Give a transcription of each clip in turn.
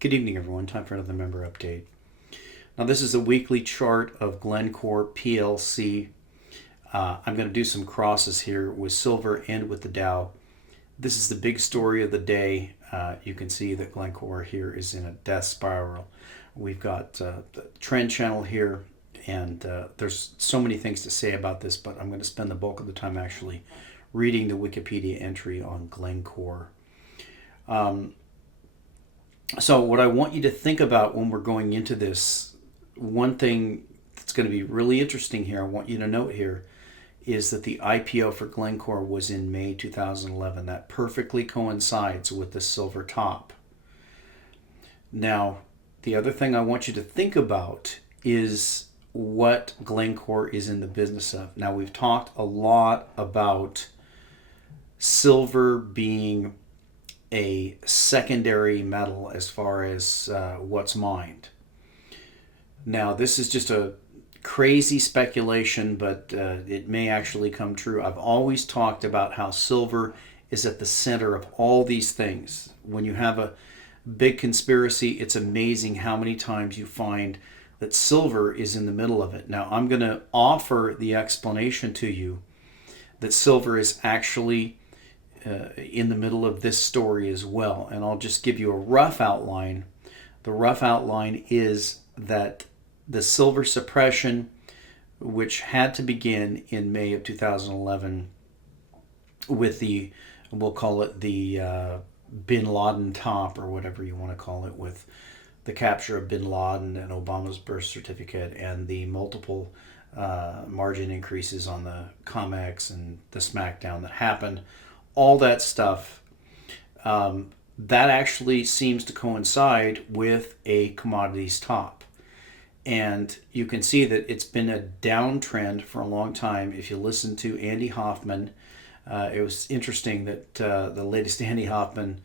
Good evening, everyone. Time for another member update. Now, this is a weekly chart of Glencore PLC. I'm going to do some crosses here with silver and with the Dow. This is the big story of the day. You can see that Glencore here is in a death spiral. We've got the trend channel here, and there's so many things to say about this, but I'm going to spend the bulk of the time actually reading the Wikipedia entry on Glencore. So what I want you to think about when we're going into this, one thing that's going to be really interesting here, I want you to note here, is that the IPO for Glencore was in May 2011. That perfectly coincides with the silver top. Now, the other thing I want you to think about is what Glencore is in the business of. Now, we've talked a lot about silver being a secondary metal as far as what's mined. Now, this is just a crazy speculation, but it may actually come true. I've always talked about how silver is at the center of all these things. When you have a big conspiracy, it's amazing how many times you find that silver is in the middle of it. Now, I'm going to offer the explanation to you that silver is actually in the middle of this story as well. And I'll just give you a rough outline. The rough outline is that the silver suppression, which had to begin in May of 2011 with the, we'll call it the Bin Laden top, or whatever you want to call it, with the capture of Bin Laden and Obama's birth certificate and the multiple margin increases on the COMEX and the smackdown that happened. All that stuff, that actually seems to coincide with a commodities top. And you can see that it's been a downtrend for a long time. If you listen to Andy Hoffman, it was interesting that the latest Andy Hoffman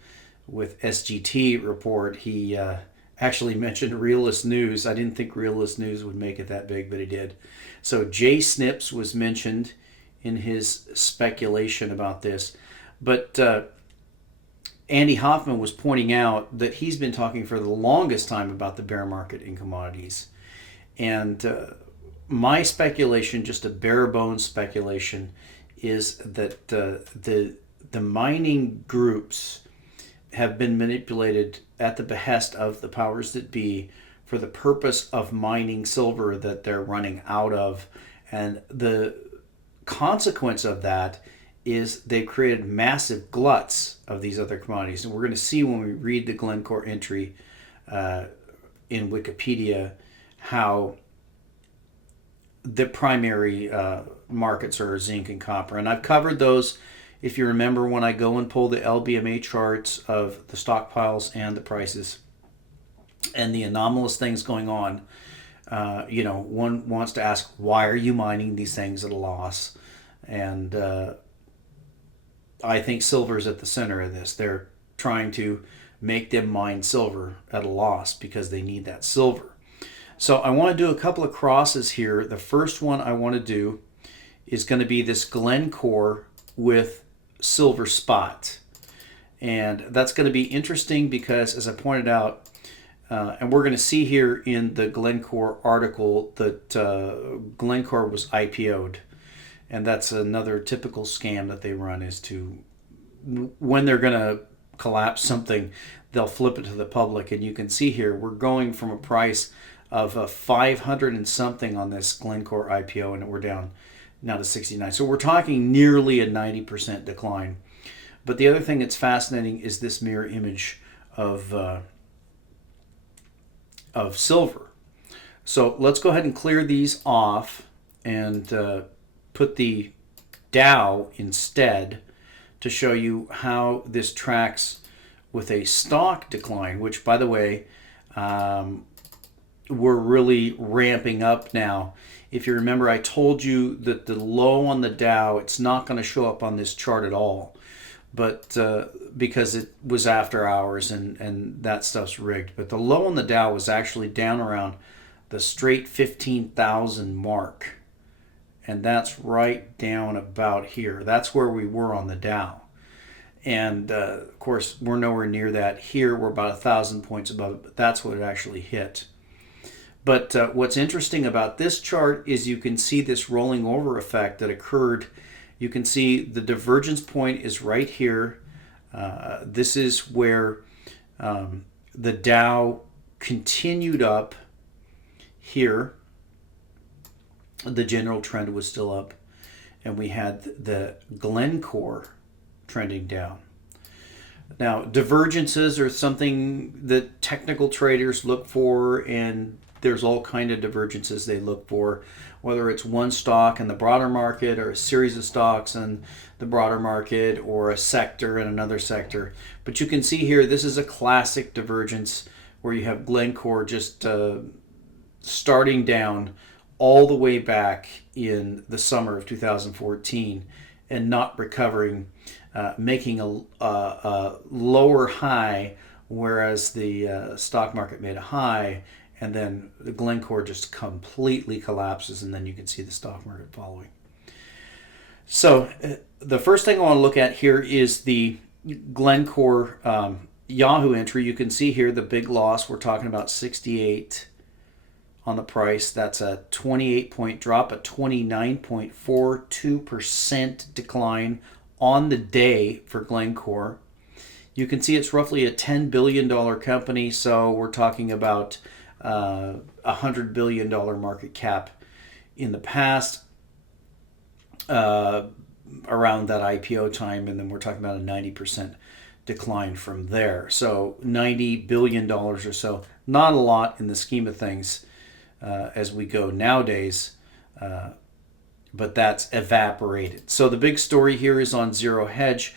with SGT report, he actually mentioned Realist News. I didn't think Realist News would make it that big, but it did. So Jay Snips was mentioned in his speculation about this. But Andy Hoffman was pointing out that he's been talking for the longest time about the bear market in commodities. And my speculation, just a bare bones speculation, is that the mining groups have been manipulated at the behest of the powers that be for the purpose of mining silver that they're running out of. And the consequence of that is they've created massive gluts of these other commodities. And we're going to see when we read the Glencore entry in Wikipedia how the primary markets are zinc and copper. And I've covered those, if you remember, when I go and pull the LBMA charts of the stockpiles and the prices and the anomalous things going on. One wants to ask, why are you mining these things at a loss? And I think silver is at the center of this. They're trying to make them mine silver at a loss because they need that silver. So I want to do a couple of crosses here. The first one I want to do is going to be this Glencore with silver spot. And that's going to be interesting because, as I pointed out, and we're going to see here in the Glencore article that Glencore was IPO'd. And that's another typical scam that they run, is to, when they're going to collapse something, they'll flip it to the public. And you can see here, we're going from a price of 500 and something on this Glencore IPO, and we're down now to 69. So we're talking nearly a 90% decline. But the other thing that's fascinating is this mirror image of silver. So let's go ahead and clear these off and put the Dow instead to show you how this tracks with a stock decline, which, by the way, we're really ramping up now. If you remember, I told you that the low on the Dow, it's not going to show up on this chart at all, but because it was after hours and that stuff's rigged. But the low on the Dow was actually down around the straight 15,000 mark. And that's right down about here. That's where we were on the Dow. And of course, we're nowhere near that. Here, we're about 1,000 points above it, but that's what it actually hit. But what's interesting about this chart is you can see this rolling over effect that occurred. You can see the divergence point is right here. This is where the Dow continued up here. The general trend was still up. And we had the Glencore trending down. Now, divergences are something that technical traders look for, and there's all kind of divergences they look for, whether it's one stock in the broader market or a series of stocks in the broader market or a sector in another sector. But you can see here, this is a classic divergence where you have Glencore just starting down all the way back in the summer of 2014 and not recovering, making a lower high, whereas the stock market made a high, and then the Glencore just completely collapses, and then you can see the stock market following. So the first thing I want to look at here is the Glencore Yahoo entry. You can see here the big loss. We're talking about 68 on the price. That's a 28-point drop, a 29.42% decline on the day for Glencore. You can see it's roughly a $10 billion company, so we're talking about a $100 billion market cap in the past, around that IPO time, and then we're talking about a 90% decline from there. So $90 billion or so, not a lot in the scheme of things as we go nowadays, but that's evaporated. So the big story here is on zero hedge.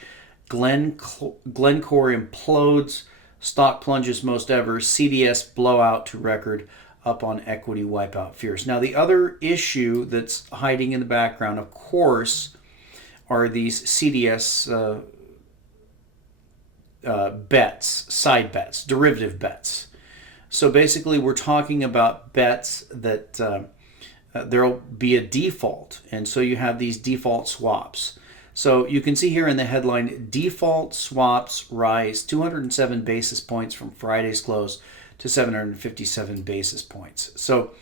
Glencore implodes, stock plunges most ever, CDS blowout to record, up on equity wipeout fears. Now the other issue that's hiding in the background, of course, are these CDS bets, side bets, derivative bets. So basically we're talking about bets that there'll be a default, and so you have these default swaps. So you can see here in the headline, default swaps rise 207 basis points from Friday's close to 757 basis points. So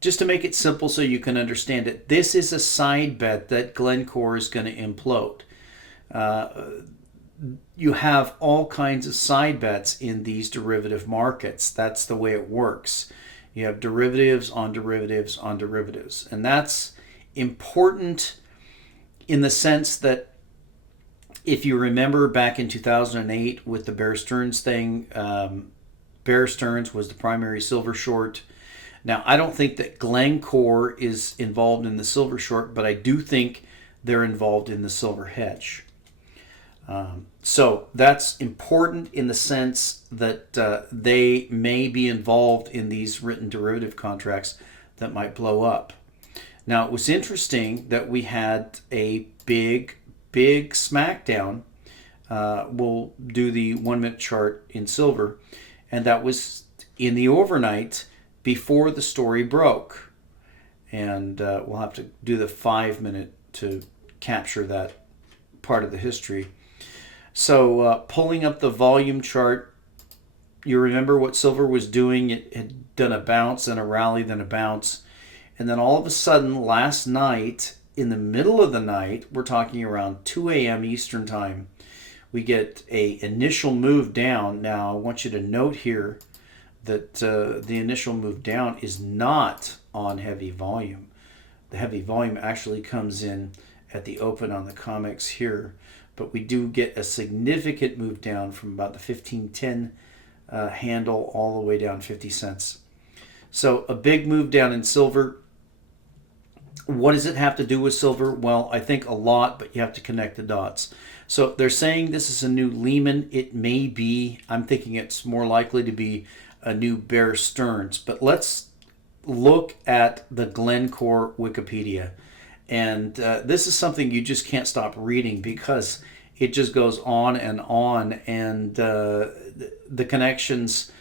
just to make it simple so you can understand it, this is a side bet that Glencore is going to implode. You have all kinds of side bets in these derivative markets. That's the way it works. You have derivatives on derivatives on derivatives. And that's important in the sense that if you remember back in 2008 with the Bear Stearns thing, Bear Stearns was the primary silver short. Now, I don't think that Glencore is involved in the silver short, but I do think they're involved in the silver hedge. So that's important in the sense that they may be involved in these written derivative contracts that might blow up. Now, it was interesting that we had a big smackdown. We'll do the 1 minute chart in silver, and that was in the overnight before the story broke. And we'll have to do the 5 minute to capture that part of the history. So pulling up the volume chart, you remember what silver was doing. It had done a bounce and a rally, then a bounce. And then all of a sudden, last night, in the middle of the night, we're talking around 2 a.m. Eastern Time, we get a initial move down. Now, I want you to note here that the initial move down is not on heavy volume. The heavy volume actually comes in at the open on the COMEX here, but we do get a significant move down from about the 1510 handle all the way down 50 cents. So a big move down in silver. What does it have to do with silver? Well, I think a lot, but you have to connect the dots. So they're saying this is a new Lehman. It may be. I'm thinking it's more likely to be a new Bear Stearns. But let's look at the Glencore Wikipedia. And this is something you just can't stop reading because it just goes on. And the connections,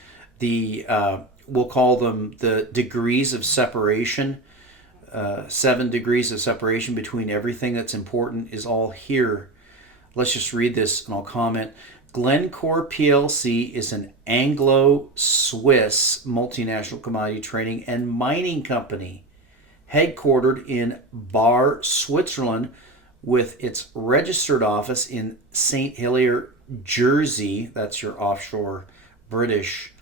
we'll call them the degrees of separation. 7 degrees of separation between everything that's important is all here. Let's just read this and I'll comment. Glencore PLC is an Anglo-Swiss multinational commodity trading and mining company headquartered in Bar, Switzerland, with its registered office in St. Helier, Jersey. That's your offshore British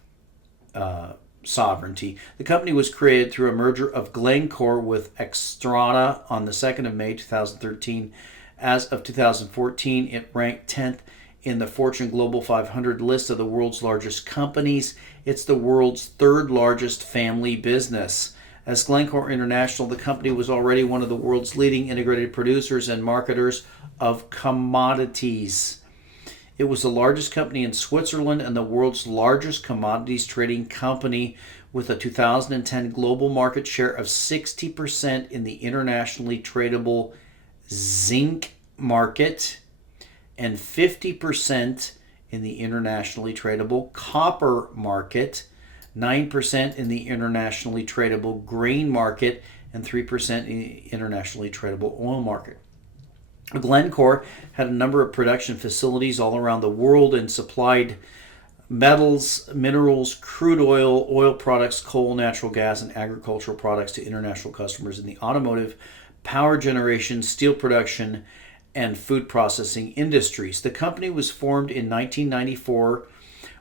sovereignty. The company was created through a merger of Glencore with Xstrata on the 2nd of May 2013. As of 2014, it ranked 10th in the Fortune Global 500 list of the world's largest companies. It's the world's third largest family business. As Glencore International, the company was already one of the world's leading integrated producers and marketers of commodities. It was the largest company in Switzerland and the world's largest commodities trading company, with a 2010 global market share of 60% in the internationally tradable zinc market and 50% in the internationally tradable copper market, 9% in the internationally tradable grain market, and 3% in the internationally tradable oil market. Glencore had a number of production facilities all around the world and supplied metals, minerals, crude oil, oil products, coal, natural gas, and agricultural products to international customers in the automotive, power generation, steel production, and food processing industries. The company was formed in 1994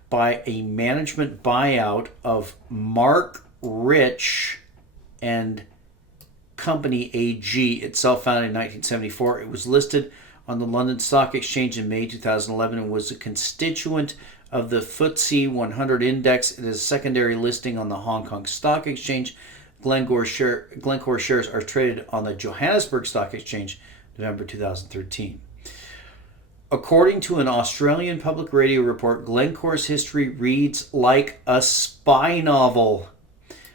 by a management buyout of Mark Rich and Company AG, itself founded in 1974. It was listed on the London Stock Exchange in May 2011 and was a constituent of the FTSE 100 index. It is a secondary listing on the Hong Kong Stock Exchange. Glencore shares are traded on the Johannesburg Stock Exchange, November 2013. According to an Australian public radio report, Glencore's history reads like a spy novel.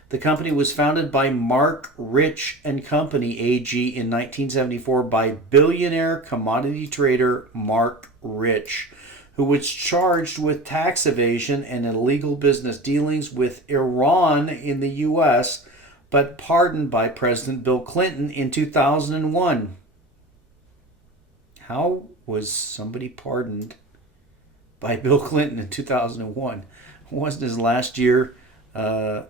The company was founded by Mark Rich and Company AG in 1974 by billionaire commodity trader Mark Rich, who was charged with tax evasion and illegal business dealings with Iran in the U.S., but pardoned by President Bill Clinton in 2001. How was somebody pardoned by Bill Clinton in 2001? Wasn't his last year? No.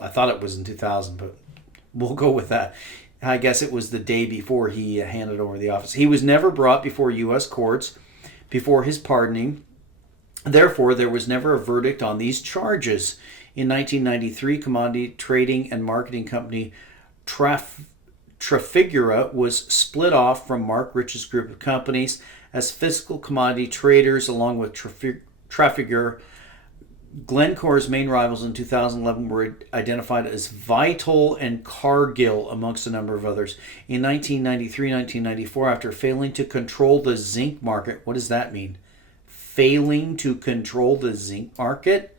I thought it was in 2000, but we'll go with that. I guess it was the day before he handed over the office. He was never brought before U.S. courts before his pardoning. Therefore, there was never a verdict on these charges. In 1993, commodity trading and marketing company Trafigura was split off from Mark Rich's group of companies as physical commodity traders, along with Trafigura. Glencore's main rivals in 2011 were identified as Vital and Cargill, amongst a number of others. In 1993-1994, after failing to control the zinc market, what does that mean? Failing to control the zinc market?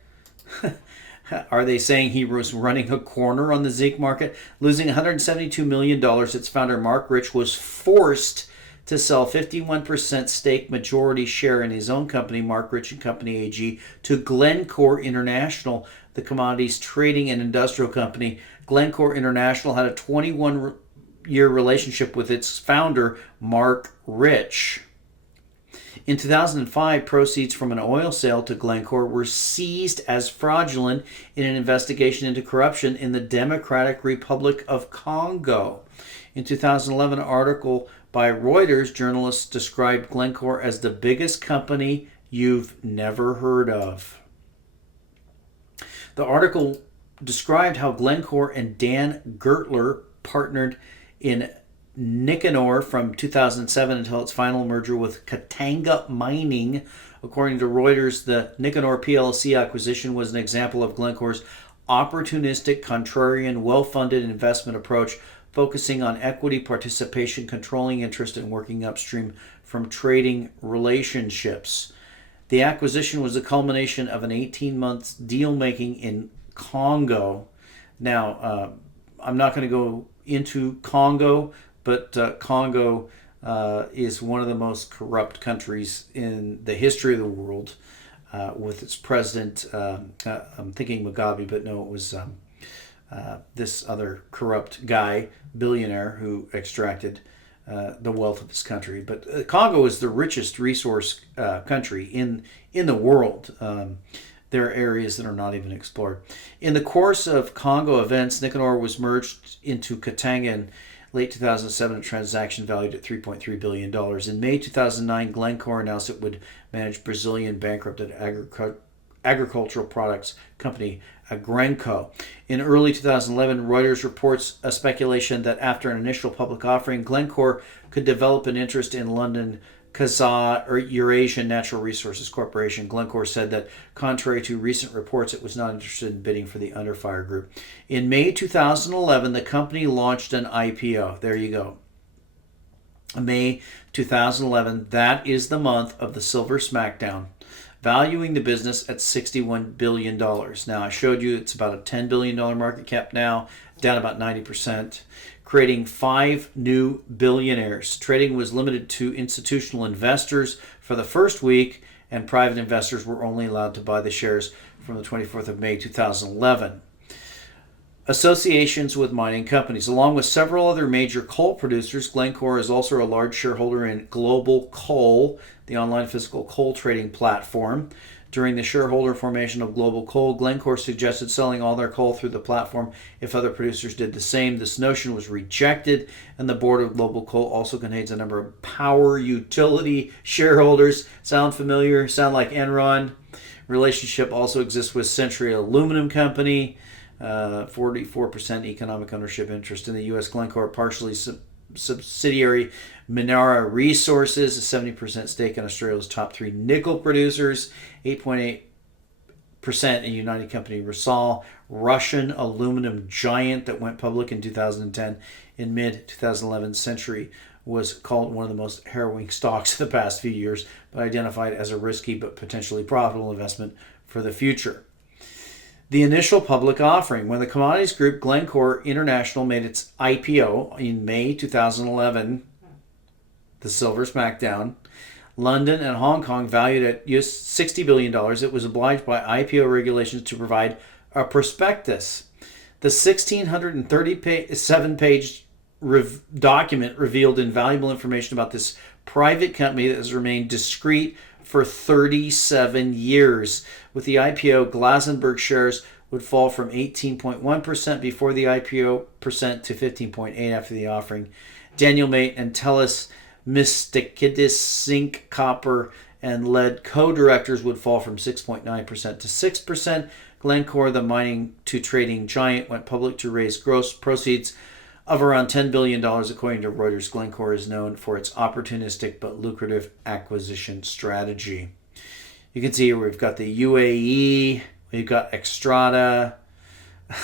Are they saying he was running a corner on the zinc market? Losing $172 million, its founder Mark Rich was forced to sell 51% stake majority share in his own company, Mark Rich and Company AG, to Glencore International, the commodities trading and industrial company. Glencore International had a 21-year relationship with its founder, Mark Rich. In 2005, proceeds from an oil sale to Glencore were seized as fraudulent in an investigation into corruption in the Democratic Republic of Congo. In 2011, an article by Reuters journalists described Glencore as the biggest company you've never heard of. The article described how Glencore and Dan Gertler partnered in Nicanor from 2007 until its final merger with Katanga Mining. According to Reuters, the Nicanor PLC acquisition was an example of Glencore's opportunistic, contrarian, well-funded investment approach, focusing on equity participation, controlling interest, and working upstream from trading relationships. The acquisition was the culmination of an 18-month deal-making in Congo. Now, I'm not going to go into Congo, but Congo is one of the most corrupt countries in the history of the world, with its president, I'm thinking Mugabe, but no, it was this other corrupt guy, billionaire, who extracted the wealth of this country. But Congo is the richest resource country in the world. There are areas that are not even explored. In the course of Congo events, Nicanor was merged into Katanga in late 2007, a transaction valued at $3.3 billion. In May 2009, Glencore announced it would manage Brazilian bankrupted agricultural products company Glencore. In early 2011, Reuters reports a speculation that after an initial public offering, Glencore could develop an interest in London Kazaa or Eurasian Natural Resources Corporation. Glencore said that, contrary to recent reports, it was not interested in bidding for the Under Fire Group. In May 2011, the company launched an IPO. There you go. May 2011, that is the month of the Silver Smackdown, valuing the business at $61 billion. Now, I showed you it's about a $10 billion market cap now, down about 90%, creating 5 new billionaires. Trading was limited to institutional investors for the first week, and private investors were only allowed to buy the shares from the 24th of May 2011. Associations with mining companies. Along with several other major coal producers, Glencore is also a large shareholder in Global Coal, the online physical coal trading platform. During the shareholder formation of Global Coal, Glencore suggested selling all their coal through the platform if other producers did the same. This notion was rejected, and the board of Global Coal also contains a number of power utility shareholders. Sound familiar? Sound like Enron? Relationship also exists with Century Aluminum Company, 44% economic ownership interest in the U.S. Glencore, partially subsidiary Minera Resources, a 70% stake in Australia's top 3 nickel producers, 8.8% in United Company Rusal, Russian aluminum giant that went public in 2010. In mid-2011, Century was called one of the most harrowing stocks of the past few years, but identified as a risky but potentially profitable investment for the future. The initial public offering. When the commodities group Glencore International made its IPO in May 2011, the Silver Smackdown, London and Hong Kong valued at $60 billion, it was obliged by IPO regulations to provide a prospectus. The 1,637-page document revealed invaluable information about this private company that has remained discreet for 37 years. With the IPO, Glasenberg shares would fall from 18.1% before the IPO percent to 15.8% after the offering. Daniel Mate and Telis Mystikidis zinc, copper, and lead co-directors would fall from 6.9% to 6%. Glencore, the mining to trading giant, went public to raise gross proceeds of around $10 billion, according to Reuters. Glencore is known for its opportunistic but lucrative acquisition strategy. You can see here we've got the UAE, we've got Xstrata,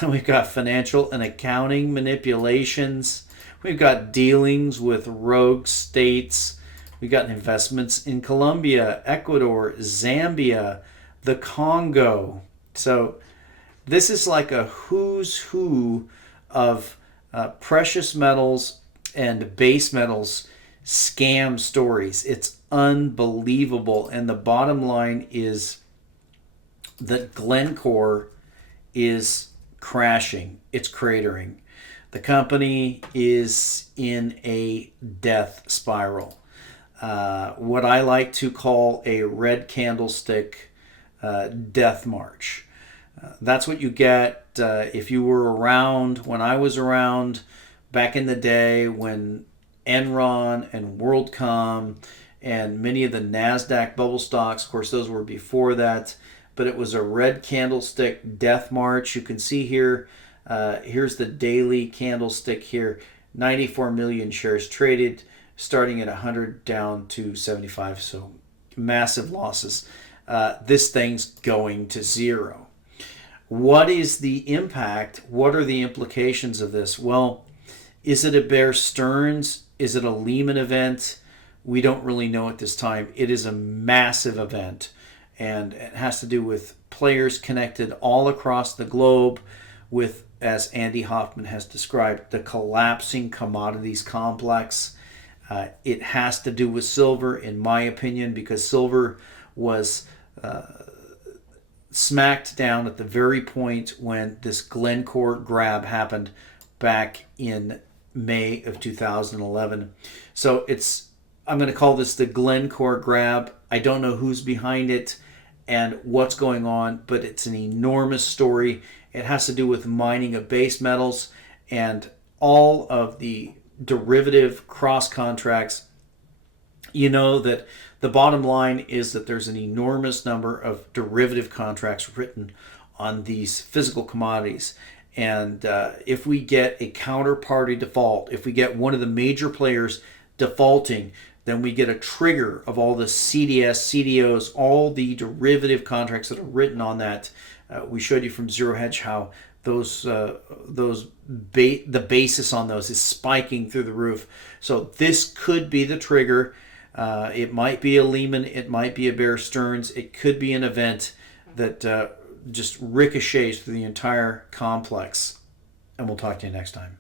we've got financial and accounting manipulations, we've got dealings with rogue states, we've got investments in Colombia, Ecuador, Zambia, the Congo. So this is like a who's who of precious metals and base metals scam stories. It's unbelievable. And the bottom line is that Glencore is crashing. It's cratering. The company is in a death spiral. What I like to call a red candlestick death march. That's what you get if you were around when I was around back in the day when Enron and WorldCom and many of the NASDAQ bubble stocks, of course, those were before that, but it was a red candlestick death march. You can see here, here's the daily candlestick here, 94 million shares traded, starting at 100 down to 75, so massive losses. This thing's going to zero. What is the impact? What are the implications of this? Well, is it a Bear Stearns? Is it a Lehman event? We don't really know at this time. It is a massive event, and it has to do with players connected all across the globe with, as Andy Hoffman has described, the collapsing commodities complex. It has to do with silver, in my opinion, because silver was smacked down at the very point when this Glencore grab happened back in May of 2011. So I'm going to call this the Glencore grab. I don't know who's behind it and what's going on, but it's an enormous story. It has to do with mining of base metals and all of the derivative cross contracts. You know that the bottom line is that there's an enormous number of derivative contracts written on these physical commodities. And if we get a counterparty default, if we get one of the major players defaulting, then we get a trigger of all the CDS, CDOs, all the derivative contracts that are written on that. We showed you from Zero Hedge how the basis on those is spiking through the roof. So this could be the trigger. It might be a Lehman, it might be a Bear Stearns, it could be an event that just ricochets through the entire complex. And we'll talk to you next time.